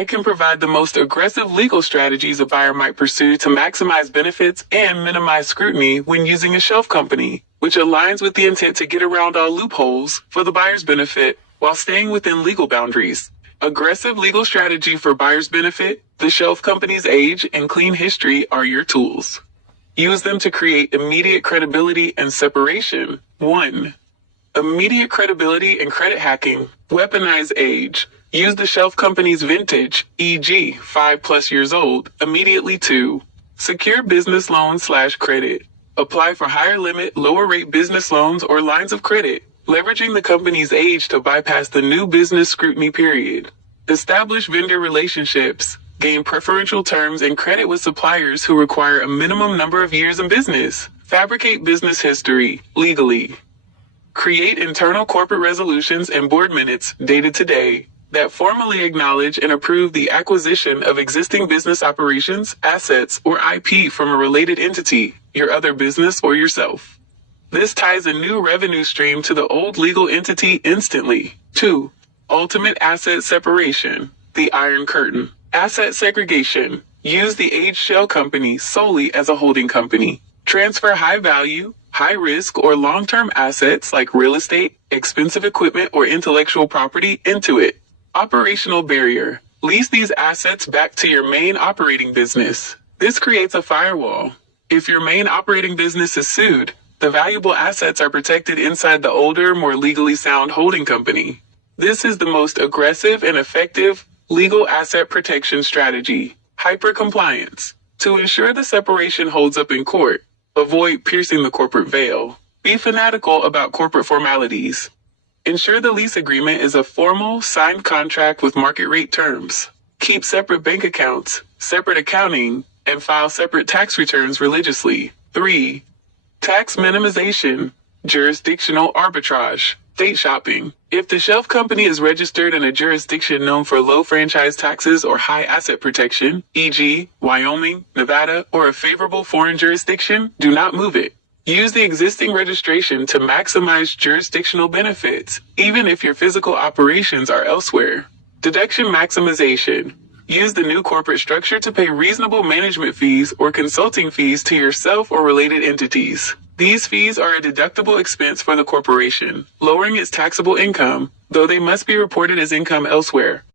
I can provide the most aggressive legal strategies a buyer might pursue to maximize benefits and minimize scrutiny when using a shelf company, which aligns with the intent to get around all loopholes for the buyer's benefit while staying within legal boundaries. Aggressive legal strategy for buyer's benefit, the shelf company's age and clean history are your tools. Use them to create immediate credibility and separation. 1. Immediate credibility and credit hacking. Weaponize age. Use the shelf company's vintage, e.g., 5+ years old, immediately to secure business loans/credit. Apply for higher limit, lower rate business loans or lines of credit, leveraging the company's age to bypass the new business scrutiny period. Establish vendor relationships. Gain preferential terms and credit with suppliers who require a minimum number of years in business. Fabricate business history, legally. Create internal corporate resolutions and board minutes, dated today, that formally acknowledge and approve the acquisition of existing business operations, assets, or IP from a related entity, your other business or yourself. This ties a new revenue stream to the old legal entity instantly. 2. Ultimate asset separation, the Iron Curtain. Asset segregation. Use the aged shell company solely as a holding company. Transfer high value, high risk, or long-term assets like real estate, expensive equipment, or intellectual property into it. Operational barrier. Lease these assets back to your main operating business. This creates a firewall. If your main operating business is sued, the valuable assets are protected inside the older, more legally sound holding company. This is the most aggressive and effective legal asset protection strategy. Hyper-compliance. To ensure the separation holds up in court, avoid piercing the corporate veil. Be fanatical about corporate formalities. Ensure the lease agreement is a formal, signed contract with market rate terms. Keep separate bank accounts, separate accounting, and file separate tax returns religiously. 3. Tax minimization, jurisdictional arbitrage, state shopping. If the shelf company is registered in a jurisdiction known for low franchise taxes or high asset protection, e.g., Wyoming, Nevada, or a favorable foreign jurisdiction, do not move it. Use the existing registration to maximize jurisdictional benefits, even if your physical operations are elsewhere. Deduction maximization. Use the new corporate structure to pay reasonable management fees or consulting fees to yourself or related entities. These fees are a deductible expense for the corporation, lowering its taxable income, though they must be reported as income elsewhere.